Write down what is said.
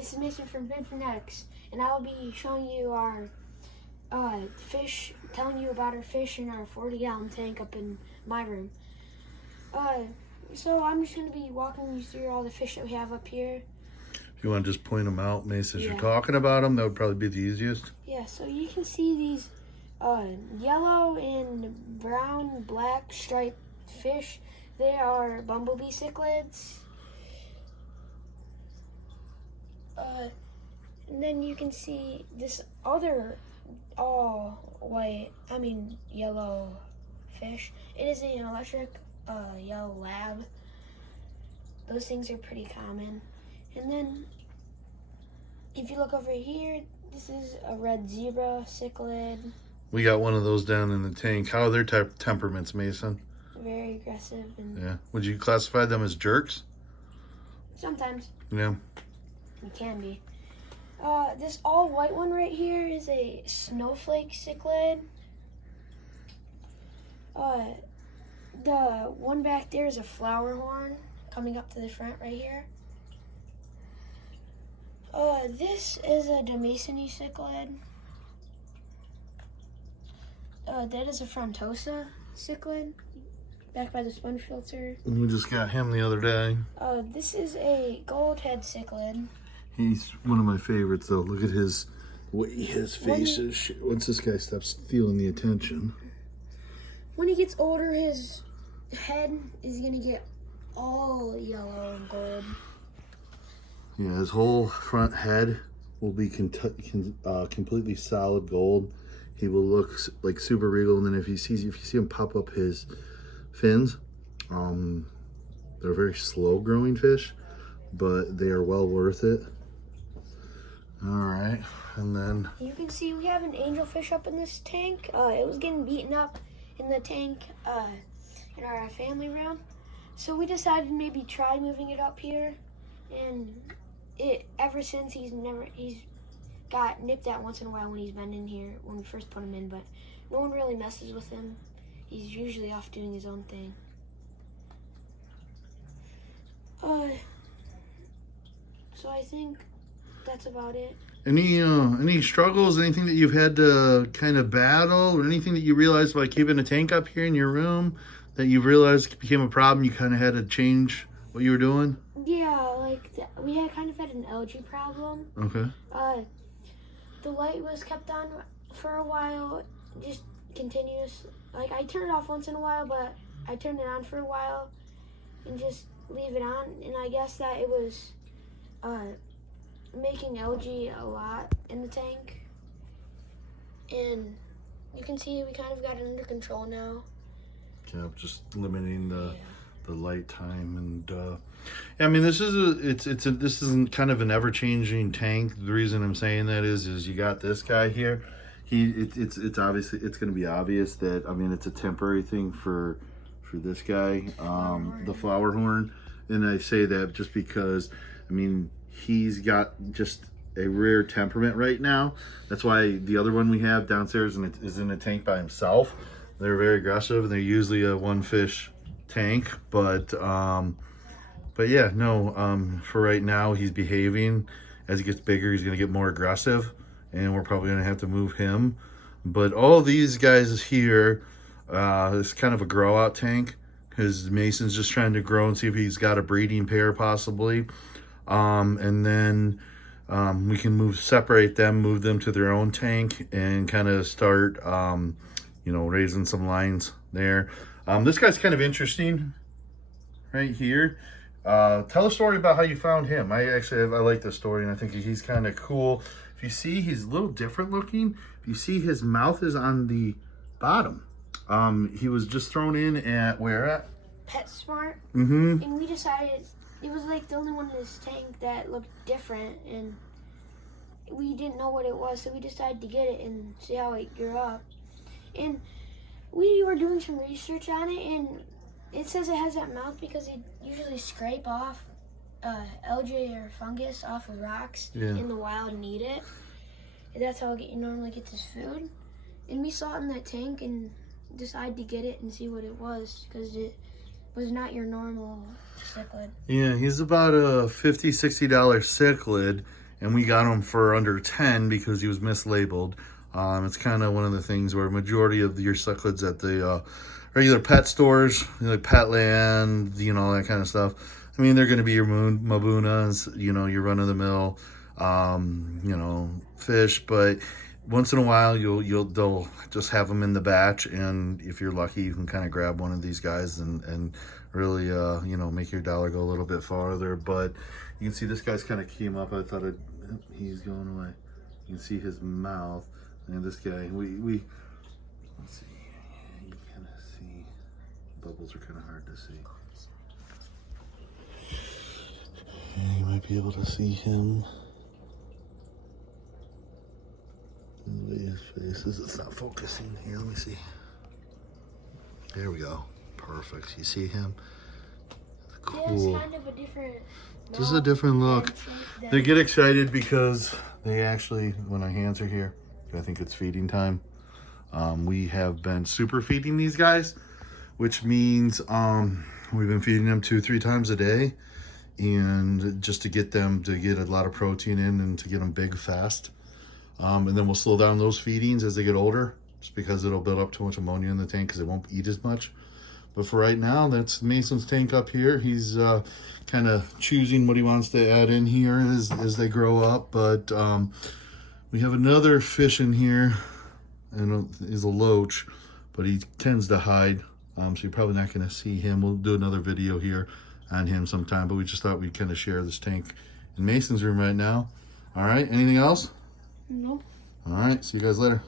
this is Mason from Finfinetics, and I'll be showing you our fish, telling you about our fish in our 40-gallon tank up in my room. So I'm just going to be walking you through all the fish that we have up here. If you want to just point them out, Mace, as you're talking about them, that would probably be the easiest. Yeah, so you can see these yellow and brown, black striped fish. They are bumblebee cichlids. And then you can see this other yellow fish. It is an electric yellow lab. Those things are pretty common. And then if you look over here, this is a red zebra cichlid. We got one of those down in the tank. How are their temperaments, Mason? Very aggressive. And yeah. Would you classify them as jerks? Sometimes. Yeah. It can be. This all white one right here is a snowflake cichlid. The one back there is a flowerhorn coming up to the front right here. This is a Demasony cichlid. That is a frontosa cichlid, back by the sponge filter. We just got him the other day. This is a gold head cichlid. He's one of my favorites, though. Look at his way his face is. Once this guy stops stealing the attention. When he gets older, his head is gonna get all yellow and gold. Yeah, his whole front head will be completely solid gold. He will look like super regal, and then if you see him pop up his fins, they're very slow growing fish, but they are well worth it. All right, and then you can see we have an angelfish up in this tank. It was getting beaten up in the tank in our family room, so we decided to maybe try moving it up here. And ever since he's got nipped at once in a while when he's been in here when we first put him in, but no one really messes with him. He's usually off doing his own thing. So I think that's about it. Any struggles, anything that you've had to kind of battle, or anything that you realized by keeping a tank up here in your room that you realized became a problem, you kind of had to change what you were doing? Yeah, like we had kind of had an algae problem. Okay. The light was kept on for a while, just continuous. Like I turn it off once in a while, but I turn it on for a while and just leave it on. And I guess that it was making algae a lot in the tank. And you can see we kind of got it under control now. Yeah, just limiting the light time, and I mean, this is kind of an ever-changing tank. The reason I'm saying that is you got this guy here. It's obviously, it's going to be obvious that, I mean, it's a temporary thing for this guy, the Flowerhorn. And I say that just because, I mean, he's got just a rare temperament right now. That's why the other one we have downstairs is in a tank by himself. They're very aggressive, and they're usually a one fish tank, but yeah, no, for right now he's behaving. As he gets bigger, he's gonna get more aggressive, and we're probably gonna have to move him. But all these guys here, it's kind of a grow out tank, because Mason's just trying to grow and see if he's got a breeding pair possibly, and then we can separate them, move them to their own tank, and kind of start raising some lines there. This guy's kind of interesting right here. Tell a story about how you found him. I like this story, and I think he's kind of cool. If you see, he's a little different looking. If you see, his mouth is on the bottom. He was just thrown in at where at? PetSmart. Mm-hmm. And we decided it was like the only one in this tank that looked different, and we didn't know what it was, so we decided to get it and see how it grew up. And we were doing some research on it, and it says it has that mouth because they usually scrape off algae or fungus off of rocks in the wild and eat it. And that's how it normally gets his food. And we saw it in that tank and decided to get it and see what it was, because it was not your normal cichlid. Yeah, he's about a $50-$60 cichlid, and we got him for under 10 because he was mislabeled. It's kind of one of the things where majority of your cichlids at the regular pet stores, like Petland, you know, that kind of stuff. I mean, they're going to be your Mabunas, you know, your run-of-the-mill, you know, fish. But once in a while, they'll just have them in the batch, and if you're lucky, you can kind of grab one of these guys and really, you know, make your dollar go a little bit farther. But you can see this guy's kind of came up. I thought he's going away. You can see his mouth, and this guy, we let's see. You kind of see bubbles are kind of hard to see. Yeah, you might be able to see him. The way his face is, it's not focusing here. Let me see. There we go. Perfect. You see him? Cool. Yeah, it's kind of a different. Just a different look. They get excited because they actually, when our hands are here, I think it's feeding time. We have been super feeding these guys, which means we've been feeding them 2-3 times a day, and just to get them to get a lot of protein in and to get them big fast. And then we'll slow down those feedings as they get older, just because it'll build up too much ammonia in the tank because it won't eat as much. But for right now, that's Mason's tank up here. He's kind of choosing what he wants to add in here as they grow up. But we have another fish in here, and he's a loach, but he tends to hide. So you're probably not going to see him. We'll do another video here on him sometime, but we just thought we'd kind of share this tank in Mason's room right now. All right, anything else? No. All right, see you guys later.